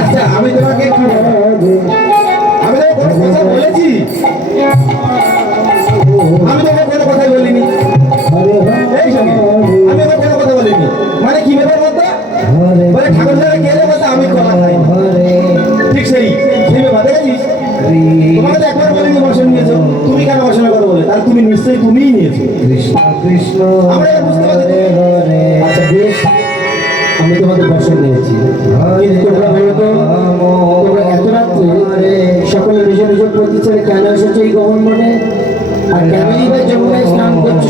আচ্ছা আমি তোমাকে কৃষ্ণ কৃষ্ণ হরে হরে। আচ্ছা বেশ। আমি তোমাদের বসন নিয়েছি কিন্তু তোমরা বলতো তোমরা এত রাত্রে সকলে নিজ নিজ প্রতি ছেড়ে কেন এসেছ এই গহন মনে আর কেনই বা যমুনায় স্নান করছ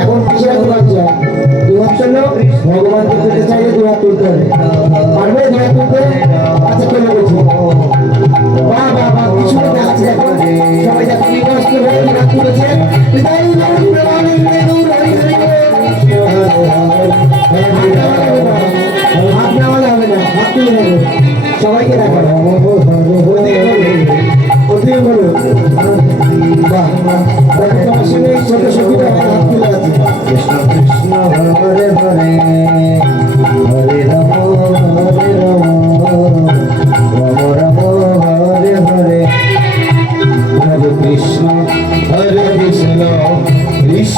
এখন ভগবানকে তুলতে চাইলে দুহাত তুলতে আচ্ছা বাহ বাহ বাহ কিছু হয়ে দুহাত তুলেছে বিদায় Gour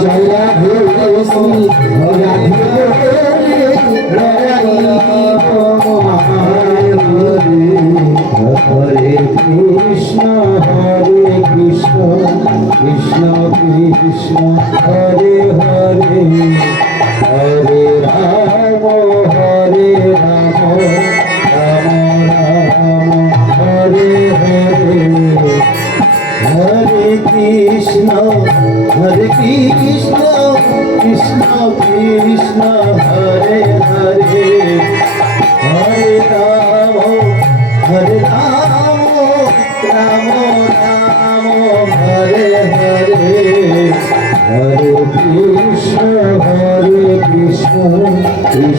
Jaya Bhagavati, Jaya Bhagavati,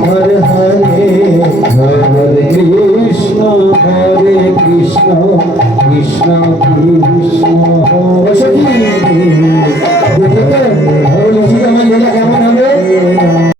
Hare Hare Hare Krishna হরে কৃষ্ণ কৃষ্ণ কৃষ্ণ হরে